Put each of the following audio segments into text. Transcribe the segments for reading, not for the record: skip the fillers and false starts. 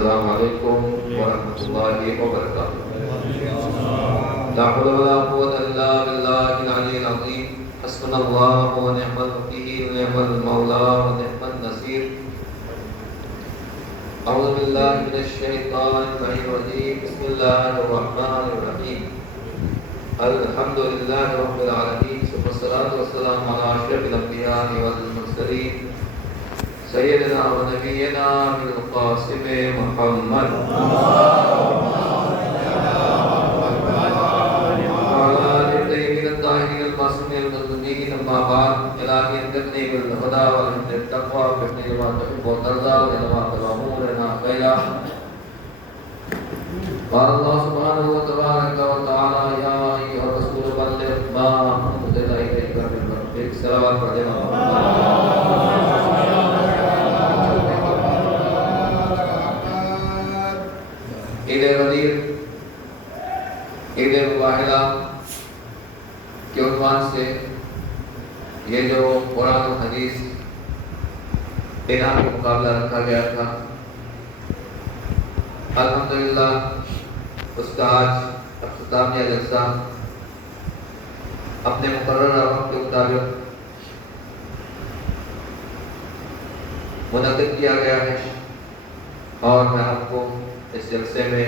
السلام علیکم ورحمۃ اللہ وبرکاتہ۔ لا حول ولا قوة الا باللہ العلی العظیم، حسبنا اللہ ونعم الوکیل نعم المولا ونعم النصیر۔ اعوذ باللہ من الشیطان الرجیم، بسم اللہ الرحمن الرحیم۔ الحمد للہ رب العالمین، ثم الصلاۃ والسلام علی اشرف الانبیاء والمرسلین، سیدنا و نبینا بالقاسم محمد وعلی آلہ الطیبین الطاہرین المعصومین المظلومین، اما بعد۔ الہی انزلنی بالہدی والحکمۃ والتقوی وفقنی لما تحب وترضى ولما تلومون لنا خیرا۔ قال اللہ سبحانہ وتبارک وتعالی، یا ایھا الرسول بلغ ما انزل الیک من ربک، صلوات پڑھ دینا۔ عید غدیر، عید مباہلہ کے عنوان سے یہ جو قرآن و حدیث انعام کا مقابلہ رکھا گیا تھا، الحمدللہ اس کا آج اختتامیہ جلسہ اپنے مقررہ وقت کے مطابق منعقد کیا گیا ہے، اور میں آپ کو اس جلسے میں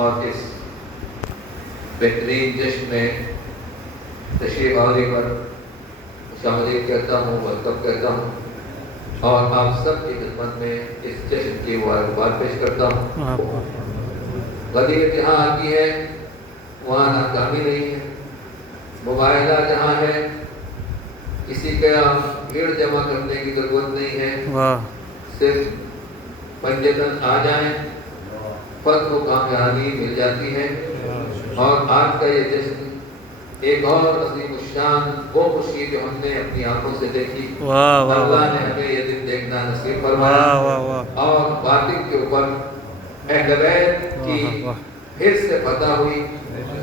اور اس بہترین جشن میں تشریف آوری پر خوشامدید کہتا ہوں، ویلکم کہتا ہوں، اور آپ سب کی خدمت میں اس جشن کی مبارکباد پیش کرتا ہوں۔ غدیر جہاں آتی ہے وہاں ناکامی نہیں ہے، مباہلہ جہاں ہے کسی کا بھیڑ جمع کرنے کی ضرورت نہیں ہے، صرف پنجتن آ جائیں، فتح و کامیابی مل جاتی ہے۔ اور آج کا یہ جشن ایک اور عظیم الشان وہ خوشی جو ہم نے اپنی آنکھوں سے دیکھی، اللہ نے ہمیں یہ دن دیکھنا نصیب فرمایا، اور باطل کے اوپر اہل بیت کی پھر سے فتح ہوئی۔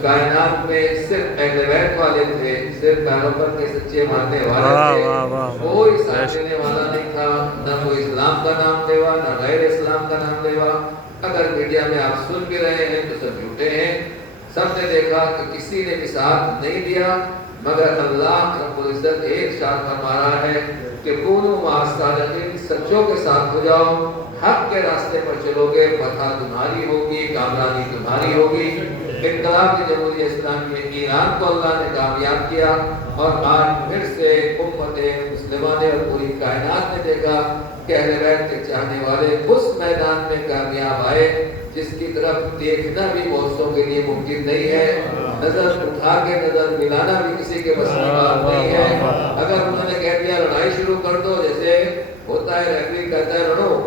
کائنات میں صرف اہل بیت والے تھے، صرف پیغمبر کے سچے ماننے والے تھے، کوئی ساتھ دینے والا نہیں تھا، نہ کوئی اسلام کا نام لیوا نہ غیر اسلام کا نام لیوا۔ اگر میڈیا میں آپ سن بھی رہے ہیں تو سب جھوٹے ہیں۔ سب نے دیکھا کہ کسی نے بھی ساتھ نہیں دیا، مگر اللہ رب العزت ایک شان فرما رہا ہے کہ کونوا مع الصادقین، سچوں کے ساتھ ہو جاؤ، حق کے راستے پر چلو گے، فتح تمہاری ہوگی، کامیابی تمہاری ہوگی۔ انقلاب جمہوریہ اسلامی میں ایران کو اللہ نے کامیاب کیا، اور آج پھر سے امت مسلمہ نے اور پوری کائنات نے دیکھا کہ اہل بیت کے چاہنے والے اس میدان میں کامیاب آئے جس کی طرف دیکھنا بھی بہتوں کے لیے ممکن نہیں ہے، نظر اٹھا کے نظر ملانا بھی کسی کے بس کی بات نہیں ہے۔ اگر انہوں نے کہہ دیا لڑائی شروع کر دو، جیسے ہوتا ہے ریفری کہتا ہے لڑو،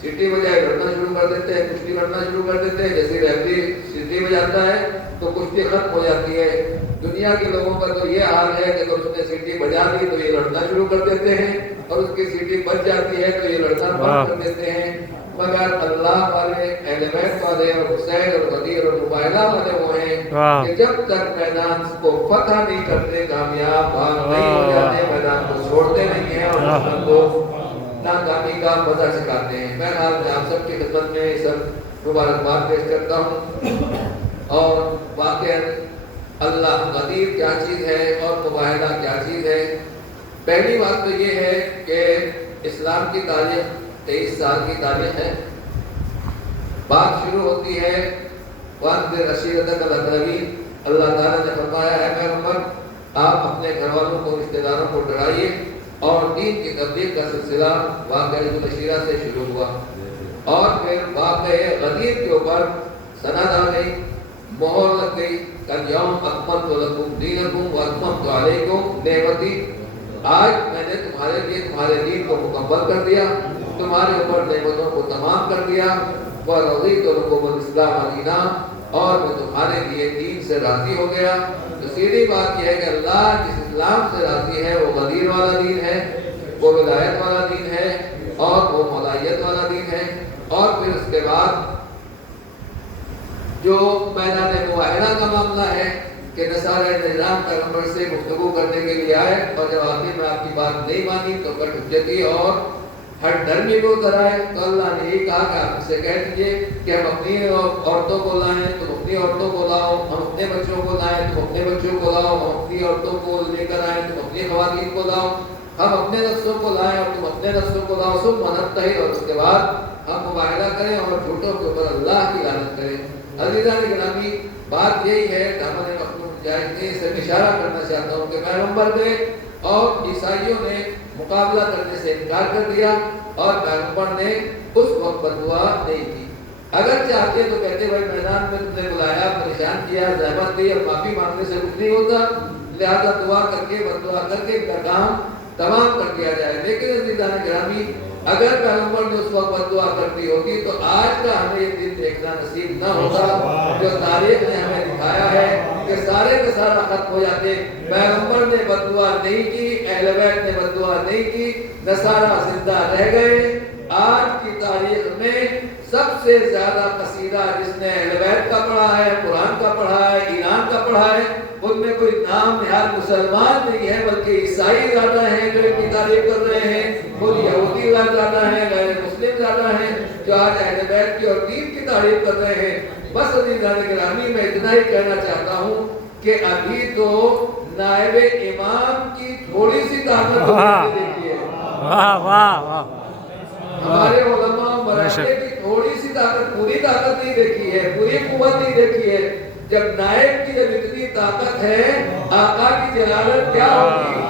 سیٹی بجائے لڑنا شروع کر دیتے ہیں، کشتی لڑنا شروع کر دیتے ہیں، جیسے ریفری سیٹی بجاتا ہے تو کشتی ختم ہو جاتی ہے۔ دنیا کے لوگوں کا تو یہ حال ہے کہ اگر اس نے سیٹی بجا دی تو یہ لڑنا شروع کر دیتے ہیں، اور اس کی سیٹی بج جاتی ہے تو یہ لڑنا بند کر دیتے ہیں۔ مگر اللہ والے، اہل بیت والے اور حسین اور غدیر اور مباہلہ والے وہ ہیں کہ جب تک میدان کو فتح نہیں کرتے، کامیاب نہیں ہو جاتے، میدان کو چھوڑتے نہیں ہیں اور دشمن کو ناکامی کا مزہ سکھاتے ہیں۔ بہرحال میں آپ سب کی خدمت میں سب مبارکباد پیش کرتا ہوں، اور واقعاً اللہ غدیر کیا چیز ہے اور مباہلہ کیا چیز ہے۔ پہلی بات تو یہ ہے کہ اسلام کی تاریخ 23 سال کی تاریخ ہے۔ بات شروع ہوتی ہے وَأَنذِرْ عَشِيرَتَكَ الْأَقْرَبِينَ، اللہ تعالیٰ نے فرمایا ہے پیغمبر آپ اپنے گھر والوں کو، رشتہ داروں کو ڈرائیے، اور دین کی تبلیغ کا سلسلہ واقعہ ذو العشیرہ سے شروع ہوا، اور پھر واقعہ غدیر کے اوپر سند آ گئی، مہر لگ گئی، الْيَوْمَ أَكْمَلْتُ لَكُمْ دِينَكُمْ وَأَتْمَمْتُ عَلَيْكُمْ نِعْمَتِي، آج میں نے تمہارے لیے تمہارے دین کو مکمل کر دیا، تمہارے اوپر نعمتوں کو تمام کر دیا، وَرَضِيتُ لَكُمُ الْإِسْلَامَ دِينًا، اور میں تمہارے لیے دین سے راضی ہو گیا۔ تو سیدھی بات یہ ہے کہ اللہ جس اسلام سے راضی ہے وہ غدیر والا دین ہے، وہ ولایت والا دین ہے، اور وہ مولائیت والا دین ہے۔ اور پھر اس کے بعد جو میدان مباہلہ کا معاملہ ہے کہ نصارہ نظام پیغمبر سے گفتگو کرنے کے لیے آئے، اور جب آخر میں آپ کی بات نہیں مانی تو کٹ حجتی اور ہر دھرمی کو ادھر آئے، تو اللہ نے یہ کہا کہ آپ ان سے کہہ دیجیے کہ ہم اپنی عورتوں کو لائیں، تم اپنی عورتوں کو لاؤ، ہم اپنے بچوں کو لائیں، تم اپنے بچوں کو لاؤ، ہم اپنی عورتوں کو لے کر آئیں، تم اپنی خواتین کو لاؤ، ہم اپنے نفسوں کو لائیں اور تم اپنے نفسوں کو لاؤ، سب منتہی، اور اس کے بعد ہم مباہلہ کریں اور جھوٹوں کے اوپر اللہ کی لعنت کریں۔ عزیزان گرامی، بات یہی ہے کہ ہمارے مخلوق مجاہدین سے اشارہ کرنا چاہتا ہوں کہ پیغمبر نے اور عیسائیوں نے مقابلہ کرنے سے انکار کر دیا اور پیغمبر نے اس وقت بددعا نہیں کی۔ اگر چاہتے تو کہتے بھائی میدان میں تم نے بلایا، پریشان کیا، زحمت دی، اور معافی مانگنے سے کچھ نہیں ہوتا، لہذا دعا کر کے بددعا کر کے ان کا کام تمام کر دیا جائے۔ لیکن عزیزان گرامی، اگر پیغمبر نے اس وقت بددعا کر دی ہوگی تو آج کا ہمیں یہ دن دیکھنا نصیب نہ ہوتا جو تاریخ نے ہمیں دکھایا ہے کہ سارے کا سارا ختم ہو جاتے۔ پیغمبر نے بددعا نہیں کی، اہل بیت نے بددعا نہیں کی، نصارہ زندہ رہ گئے۔ آج کی تاریخ میں سب سے زیادہ قصیدہ جس نے اہل بیت کا پڑھا ہے، قرآن کا پڑھا ہے، ایران کا پڑھا ہے، ان میں کوئی نام نہاد مسلمان نہیں ہے، بلکہ عیسائی زیادہ ہیں جو ان کی تعریف کر رہے ہیں، خود یہودی زیادہ ہیں، غیر مسلم زیادہ ہیں جو آج اہل بیت کی اور دین کی تعریف کر رہے ہیں۔ بس عزیزان گرامی، میں اتنا ہی کہنا چاہتا ہوں کہ ابھی تو نائب امام کی تھوڑی سی طاقت دیکھی ہے، ہمارے علماء مراجع کی تھوڑی سی طاقت، پوری طاقت نہیں دیکھی ہے، پوری قوت نہیں دیکھی ہے۔ جب نائب کی جب اتنی طاقت ہے، آقا کی جلالت کیا ہوگی؟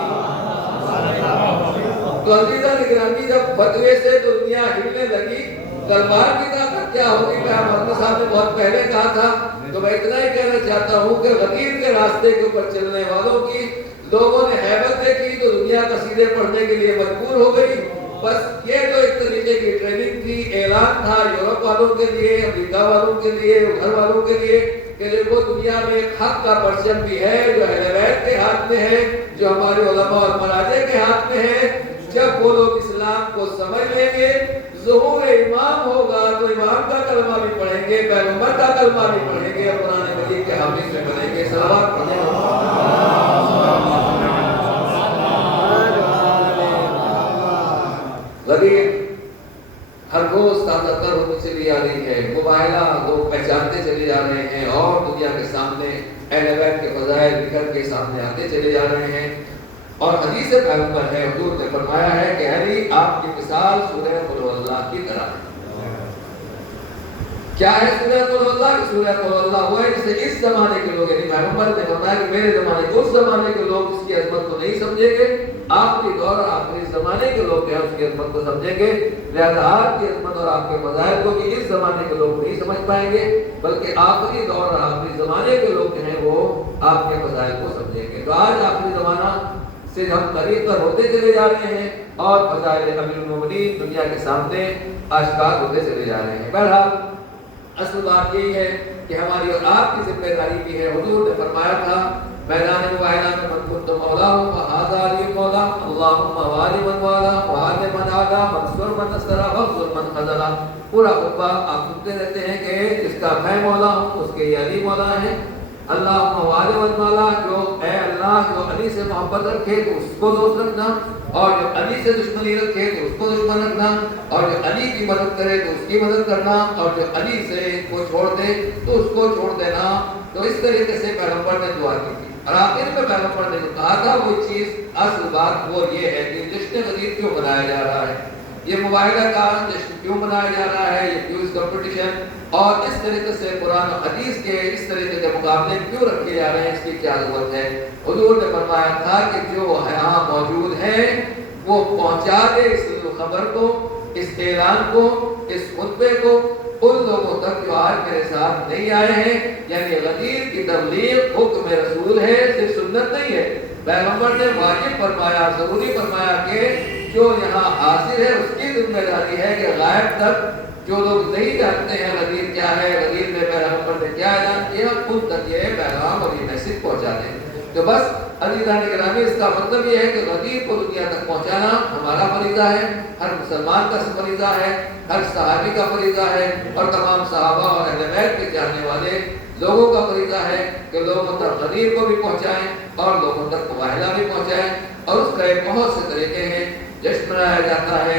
تو عزیزان گرامی، جب فتوے سے دنیا ہلنے لگی، تلوار کی طاقت کیا ہوگی؟ میں محمد صاحب نے بہت پہلے کہا تھا، تو میں اتنا ہی کہنا چاہتا ہوں کہ غدیر کے راستے کے اوپر چلنے والوں کی لوگوں نے ہیبت دیکھی تو دنیا قصیدے پڑھنے کے لیے مجبور ہو گئی۔ بس یہ تو ایک طریقے کی ٹریننگ تھی، اعلان تھا یورپ والوں کے لیے، امریکہ والوں کے لیے، ادھر والوں کے لیے کہ دیکھو دنیا میں ایک حق کا پرچم بھی ہے جو اہل بیت کے ہاتھ میں ہے، جو ہمارے علماء اور مراجع کے ہاتھ میں ہے۔ جب وہ لوگ اسلام کو سمجھ لیں گے، ظہور امام ہوگا تو امام کا کلمہ بھی پڑھیں گے، پیغمبر کا کلمہ بھی پڑھیں گے، اور قرآن مجید کے حافظ میں بنیں گے۔ صلوات پڑھیں گے۔ غدیر ہر روز تازہ تر ہوتی چلی جا رہی ہے، مباہلہ لوگ پہچانتے چلے جا رہے ہیں، اور دنیا کے سامنے اہل بیت کے فضائل بکھر کے سامنے آتے چلے جا رہے ہیں۔ اور حدیث پیغمبر ہے، حضور نے فرمایا ہے کہ علی آپ کی مثال سورہ قل ہو اللہ کی طرح ہے۔ کیا ہے سورہ قل ہو اللہ؟ سورہ قل ہو اللہ وہ ہے جسے اس زمانے کے لوگ، یعنی پیغمبر نے فرمایا کہ میرے زمانے کے، اس زمانے کے لوگ اس کی عظمت کو نہیں سمجھیں گے، آپ کی دور اور آخری زمانے کے لوگ اس کی عظمت کو سمجھیں گے، لہذا آپ کی عظمت اور آپ کے فضائل کو بھی اس زمانے کے لوگ نہیں سمجھ پائیں گے، بلکہ آخری دور اور آخری زمانے کے لوگ جو ہیں وہ آپ کے فضائل کو سمجھیں گے۔ تو آج آخری زمانہ سے ہم قریب پر ہوتے چلے جا رہے ہیں، اور فضائل امیر المومنین دنیا کے سامنے آشکار ہوتے چلے جا رہے ہیں۔ بہرحال اصل بات یہی ہے کہ ہماری اور آپ کی ذمہ داری بھی ہے۔ حضور نے فرمایا تھا میدان مباہلہ میں من کنت مولا فہذا علی مولا، اللہم والی من والا وعاد من عادا منصور من نصرہ وخذل من خذلہ۔ پورا خطبہ آپ سنتے رہتے ہیں کہ جس کا میں مولا ہوں اس کے یہ علی مولا ہے۔ اللہم والی من والا، جو اے اللہ جو علی سے محبت رکھے تو اس کو دوست رکھنا، اور جو علی سے دشمنی رکھے تو اس کو دشمن رکھنا، اور جو علی کی مدد کرے تو اس کی مدد کرنا، اور جو علی سے کو چھوڑ دے تو اس کو چھوڑ دینا۔ تو اس طریقے سے پیغمبر نے دعا کی تھی، اور آخر میں پیغمبر نے جو کہا تھا وہ چیز اصل بات وہ یہ ہے کہ جشن غدیر کیوں منایا جا رہا ہے، یہ مباہلہ کا جشن کیوں منایا جا رہا ہے، یہ کیوں اس کمپٹیشن اور اس طریقے سے قرآن و حدیث کے اس طریقے کے مقابلے کیوں رکھے جا رہے ہیں، اس کی کیا ضرورت ہے؟ حضور نے فرمایا تھا کہ جو یہاں موجود ہیں وہ پہنچا دے اس خبر کو، اس اعلان کو، اس خطبے کو ان لوگوں تک جو آج میرے ساتھ نہیں آئے ہیں، یعنی غدیر کی تبلیغ حکم رسول ہے، صرف سنت نہیں ہے۔ پیغمبر نے واجب فرمایا، ضروری فرمایا کہ جو یہاں حاضر ہے اس کی ذمہ داری ہے کہ غائب تک جو لوگ نہیں جانتے ہیں غدیر کیا ہے، غدیر میں پیغمبر نے کیا اعلان کیا، ان تک یہ پیغام اور یہ میسج پہنچا دیں۔ تو بس عزیزان گرامی، اس کا مطلب یہ ہے کہ غدیر کو دنیا تک پہنچانا ہمارا فریضہ ہے، ہر مسلمان کا فریضہ ہے، ہر صحابی کا فریضہ ہے، اور تمام صحابہ اور اہل بیت کے چاہنے والے لوگوں کا فریضہ ہے کہ لوگوں تک غدیر کو بھی پہنچائیں اور لوگوں تک مباہلہ بھی پہنچائیں۔ اور اس کا ایک بہت سے طریقے ہیں، جشن منایا جاتا ہے،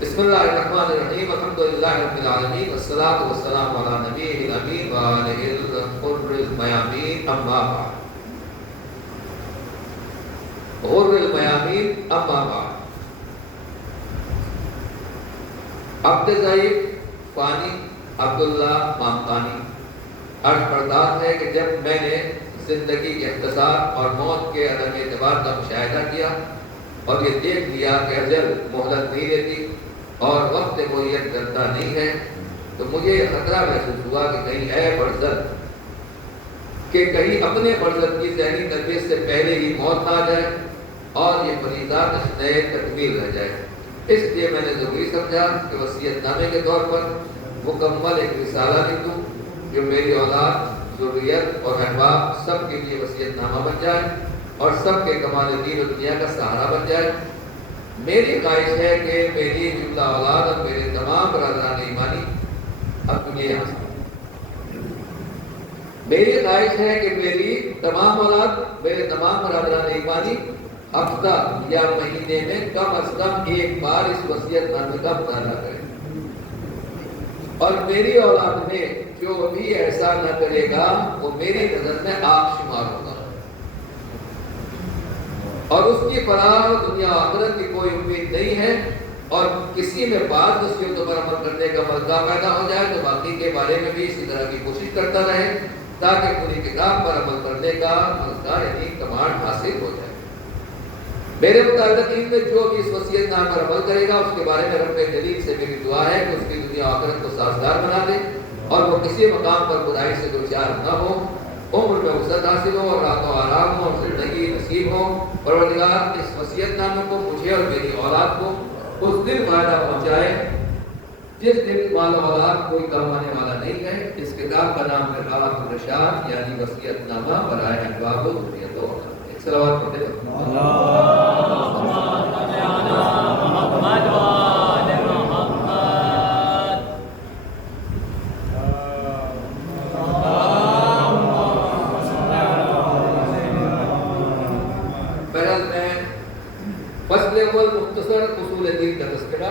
بسم اللہ الرحمن الرحیم الحمدللہ رب العالمین والصلاة والسلام علی نبیہ الامین وآلہ الغر المیامین اما بعد غر المیامین اما بعد عبد ضعیف فانی عبداللہ مامکانی عرض برداشت ہے کہ جب میں نے زندگی کے اختصار اور موت کے عدم اعتبار کا مشاہدہ کیا اور یہ دیکھ لیا کہ اجل مہلت نہیں دیتی اور وقت معین کرتا نہیں ہے تو مجھے یہ خطرہ محسوس ہوا کہ کہیں اے فرزند کہ کہیں اپنے فرزند کی ذہنی تربیت سے پہلے ہی موت نہ آ جائے اور یہ فریضہ نشر تکمیل رہ جائے۔ اس لیے میں نے ضروری سمجھا کہ وصیت نامے کے طور پر مکمل ایک رسالہ لکھ دوں جو میری اولاد، ذریت اور احباب سب کے لیے وصیت نامہ بن جائے اور سب کے کمال دین و دنیا کا سہارا بن جائے۔ میری خواہش ہے کہ میری جملہ اولاد اور میرے تمام برادران ایمانی اب دنیا میری خواہش ہے کہ میری تمام اولاد، میرے تمام برادران ایمانی ہفتہ یا مہینے میں کم از کم ایک بار اس وصیت نامے کا مطالعہ کریں، اور میری اولاد میں جو بھی ایسا نہ کرے گا وہ میری نظر میں آپ شمار ہوگا اور اس کی فلاح دنیا آخرت کی کوئی امید نہیں ہے، اور کسی میں بعض وصیتوں پر عمل کرنے کا مزہ پیدا ہو جائے تو باقی کے بارے میں بھی اسی طرح کی کوشش کرتا رہے تاکہ پوری کتاب پر عمل کرنے کا مزہ یعنی کمانڈ حاصل ہو جائے۔ میرے متعلقین میں جو بھی اس وصیت نامے پر عمل کرے گا اس کے بارے میں رب جلیل سے میری دعا ہے کہ اس کی دنیا آخرت کو سازگار بنا دے اور وہ کسی مقام پر برائی سے دوچار نہ ہو، عمر میں وسعت حاصل ہو اور رات و آرام ہو اور زندگی نصیب ہو۔ پروردگار اس وصیت نامے کو مجھے اور میری اولاد کو اس دن فائدہ پہنچائے جس دن مال و اولاد کوئی کام آنے والا نہیں ہے۔ اس کتاب کا نام ہے راحت الرشاد یعنی وصیت نامہ برائے احباب و ذریت و اولاد۔ صلوات پڑھتے ہیں۔ مختصر اصول دین کا تذکرہ۔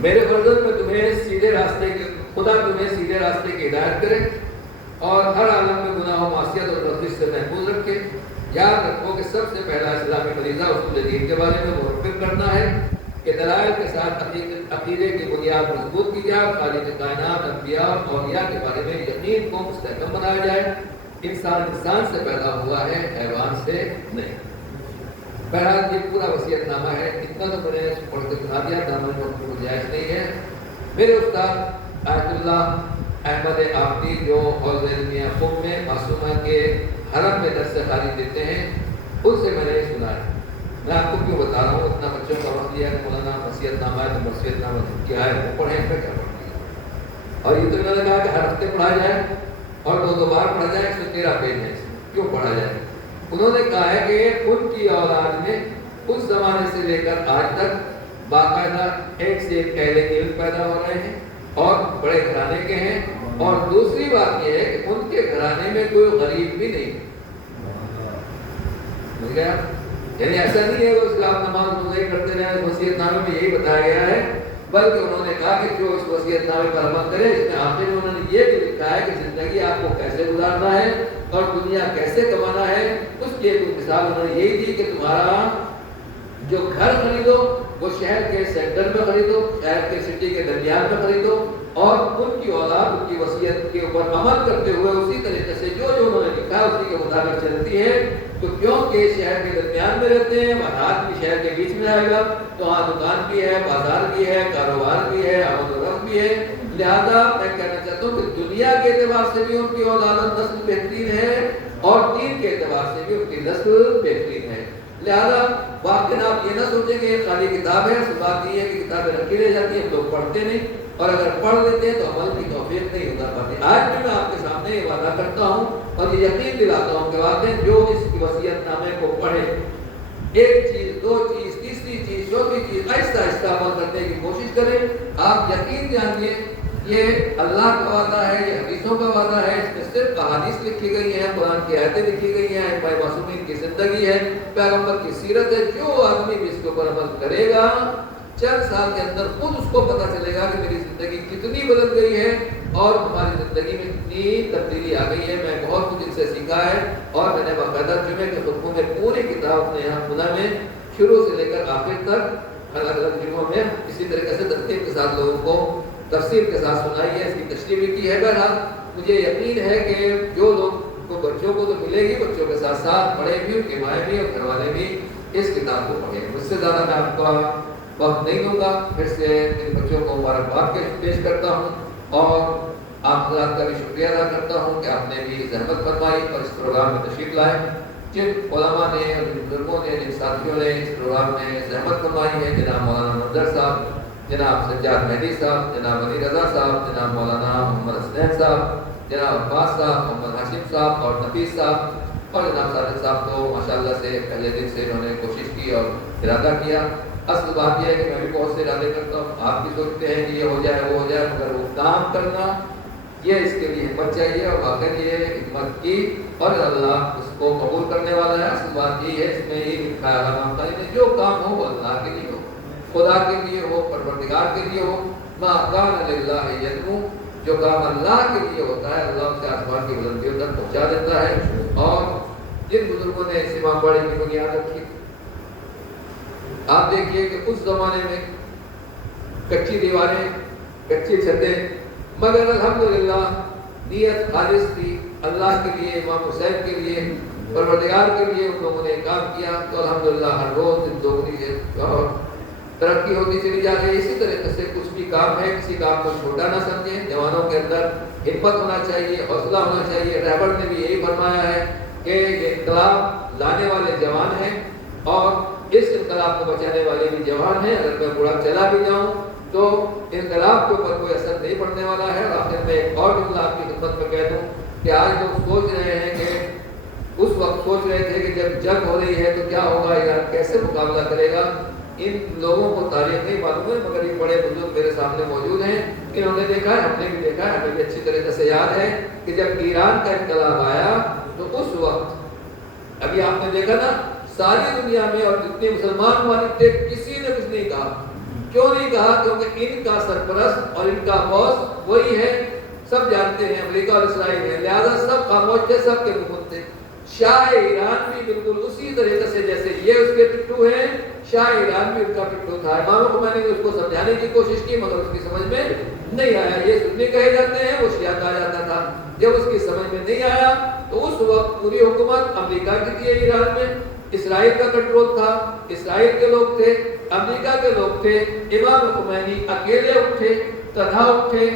میرے فرزند میں تمہیں سیدھے راستے کے خدا تمہیں سیدھے راستے کی ہدایت کرے اور ہر عالم میں گناہ و معصیت اور لغزش سے محفوظ رکھے۔ یاد رکھو کہ سب سے پہلا اسلامی فریضہ اصول دین کے بارے میں مرتب کرنا ہے کہ دلائل کے ساتھ عقیدے کی بنیاد مضبوط کی جائے، خالق کائنات، انبیاء اور اولیاء کے بارے میں یقین کو مستحکم بنایا جائے۔ انسان سے پیدا ہوا ہے، حیوان سے نہیں۔ بہرحال یہ پورا وصیت نامہ ہے، اتنا تو میں نے پڑھ کے سنا دیا، دامن میں گنجائش نہیں ہے۔ میرے استاد آیت اللہ احمد آفتی جو حوض علمیہ قم میں معصومہ کے حرم میں درس خالی دیتے ہیں، ان سے میں نے سنا ہے۔ میں آپ کو کیوں بتا رہا ہوں، اتنا بچوں کا وقت لیا کہ مولانا وصیت نامہ ہے تو وصیت نامہ کیا ہے وہ پڑھیں، میں کیا پڑھیں، اور یہ تو میں نے کہا کہ ہر ہفتے پڑھا جائے اور دو بار پڑھا جائے، 113 پیج ہے، کیوں پڑھا جائے؟ انہوں نے کہا ہے کہ ان کی اولاد میں اس زمانے سے لے کر آج تک باقاعدہ ایک سے ایک اہل علم پیدا ہو رہے ہیں اور بڑے گھرانے کے ہیں، اور دوسری بات یہ ہے کہ ان کے گھرانے میں کوئی غریب بھی نہیں ہے۔ یعنی ایسا نہیں ہے کہ اس کا آپ نماز روزے کرتے رہے، وصیت نامے میں یہی بتایا گیا ہے، بلکہ انہوں نے کہا کہ جو اس وصیت نامے پر عمل کرے، اس میں آخر میں انہوں نے یہ بھی لکھا ہے کہ زندگی آپ کو کیسے گزارنا ہے اور دنیا کیسے کمانا ہے۔ اس کی ایک مثال انہوں نے یہی دی کہ تمہارا جو گھر خریدو وہ شہر کے سینٹر میں خریدو، شہر کے سٹی کے درمیان میں خریدو، اور ان کی اولاد ان کی وصیت کے اوپر عمل کرتے ہوئے اسی طریقے سے جو انہوں نے لکھا ہے اسی کے مطابق چلتی ہے، تو کیونکہ شہر کے درمیان میں رہتے ہیں، رات بھی شہر کے بیچ میں آئے گا، تو وہاں دکان بھی ہے، بازار بھی ہے، کاروبار بھی ہے، آمد و رفت بھی ہے۔ لہذا میں کہنا چاہتا ہوں کہ دنیا کے اعتبار سے بھی ان کی اولاد و نسل بہترین ہے اور دین کے اعتبار سے بھی ان کی نسل بہترین ہے۔ لہذا واقعی آپ یہ نہ سوچیں کہ یہ خالی کتاب ہے، بات یہ ہے کہ کتابیں رکھی رہ جاتی ہیں، لوگ پڑھتے نہیں، اور اگر پڑھ لیتے ہیں تو عمل کی توفیق نہیں ہوتا پاتی۔ آج بھی میں آپ کے سامنے یہ وعدہ کرتا ہوں اور یہ یقین دلاتا ہوں کہ واقعی جو اس کی وصیت نامے کو پڑھے، ایک چیز، دو چیز، تیسری چیز، چوتھی چیز، آہستہ آہستہ عمل کرنے کی کوشش کریں، آپ یقین جانیے یہ اللہ کا وعدہ ہے، یہ حدیثوں کا وعدہ ہے، اس میں صرف احادیث لکھی گئی ہیں، قرآن کی آیتیں لکھی گئی ہیں، ائمہ معصومین کی زندگی ہے، پیغمبر کی سیرت ہے۔ جو آدمی بھی اس کے اوپر عمل کرے گا چند سال کے اندر خود اس کو پتہ چلے گا کہ میری زندگی کتنی بدل گئی ہے اور ہماری زندگی میں کتنی تبدیلی آ گئی ہے. میں بہت کچھ ان سے سیکھا ہے اور میں نے باقاعدہ جمعے کے خطبوں میں پوری کتاب اپنے یہاں پونا میں شروع سے لے کر آخر تک الگ الگ جمعوں میں اسی طریقے سے ترتیب کے ساتھ لوگوں کو تفسیر کے ساتھ سنائی ہے, اس کی تشریح بھی کی ہے. بہرحال مجھے یقین ہے کہ جو لوگ کو بچوں کو تو ملے گی, بچوں کے ساتھ ساتھ بڑے بھی, ان کے مائیں بھی اور گھر والے بھی اس کتاب کو پڑھیں. مجھ سے زیادہ میں آپ کا وقت نہیں دوں گا. پھر سے ان بچوں کو مبارکباد پیش کرتا ہوں اور آپ حضرات کا بھی شکریہ ادا کرتا ہوں کہ آپ نے بھی زحمت فرمائی اور اس پروگرام میں تشریف لائے. جن علماء نے اور جن بزرگوں نے, جن ساتھیوں نے اس پروگرام میں زحمت فرمائی ہے, جناب مولانا منظر صاحب, جناب سجاد مہدی صاحب, جناب علی رضا صاحب, جناب مولانا محمد حسنین صاحب, جناب عباس صاحب, محمد ہاشم صاحب اور نفیس صاحب اور جناب صادق صاحب تو ماشاءاللہ سے پہلے دن سے انہوں نے کوشش کی اور ارادہ کیا. اصل بات یہ ہے کہ میں بھی بہت سے ارادے کرتا ہوں, آپ بھی سوچتے ہیں کہ یہ ہو جائے وہ ہو جائے, مگر وہ کام کرنا یہ اس کے لیے ہمت چاہیے اور واقعی یہ ہمت کی اور اللہ اس کو قبول کرنے والا ہے. اصل بات یہ ہے, اس میں یہ لکھا ہے علامہ تعالی نے, جو کام ہو وہ اللہ کے لیے ہو, خدا کے لیے ہو, پروردگار کے لیے ہو. ما کان للہ یدعو, جو کام اللہ کے لیے ہوتا ہے اللہ اسے آسمان کی بلندیوں تک پہنچا دیتا ہے. اور جن بزرگوں نے اس امام باڑے کی بنیاد رکھی, آپ دیکھیے کہ اس زمانے میں کچی دیواریں, کچی چھتیں, مگر الحمدللہ نیت خالص تھی اللہ کے لیے, امام حسین کے لیے, پروردگار کے لیے ان لوگوں نے کام کیا. تو الحمدللہ ہر روز ان دوگنی سے ترقی ہوتی چلی جا رہی ہے. اسی طریقے سے کچھ بھی کام ہے, کسی کام کو چھوٹا نہ سمجھیں. جوانوں کے اندر ہمت ہونا چاہیے, حوصلہ ہونا چاہیے. رہبر نے بھی یہی فرمایا ہے کہ یہ انقلاب لانے والے جوان ہیں اور اس انقلاب کو بچانے والے بھی جوان ہیں. اگر میں بوڑھا چلا بھی جاؤں تو انقلاب کے اوپر کوئی اثر نہیں پڑنے والا ہے. اور آخر میں ایک اور جملہ آپ کی خدمت میں کہہ دوں کہ آج لوگ سوچ رہے ہیں کہ اس وقت سوچ رہے تھے کہ جب جنگ ہو رہی ہے تو کیا ہوگا, ایران کیسے مقابلہ کرے گا. ان لوگوں کو تاریخ نہیں معلوم ہے, مگر یہ بڑے بزرگ میرے سامنے موجود ہیں, انہوں نے دیکھا ہے, ہم نے بھی دیکھا ہے, ہمیں بھی اچھی طریقے سے یاد ہے کہ جب ایران کا انقلاب آیا تو اس وقت ابھی آپ نے دیکھا نا ساری دنیا میں اور جتنے مسلمان ممالک تھے کسی نے کچھ نہیں کہا. کیوں نہیں کہا؟ کیونکہ ان کا سرپرست اور ان کا باس وہی ہے, سب جانتے ہیں, امریکہ اور اسرائیل ہے. لہذا سب خاموش تھے, سب کے منہ تھے. شاہ ایران بھی بالکل اسی طریقے سے جیسے یہ اس کے پٹھو ہیں, شاہ ایران بھی ان کا پٹھو تھا. امام خمینی نے اس کو سمجھانے کی کوشش کی مگر اس کی سمجھ میں نہیں آیا. یہ سنی کہے جاتے ہیں, وہ شیعہ کہا جاتا تھا. جب اس کی سمجھ میں نہیں آیا تو اس وقت پوری حکومت امریکہ کی تھی ایران میں, اسرائیل کا کنٹرول تھا, اسرائیل کے لوگ تھے, امریکہ کے لوگ تھے. امام خمینی اکیلے اٹھے, تنہا اٹھے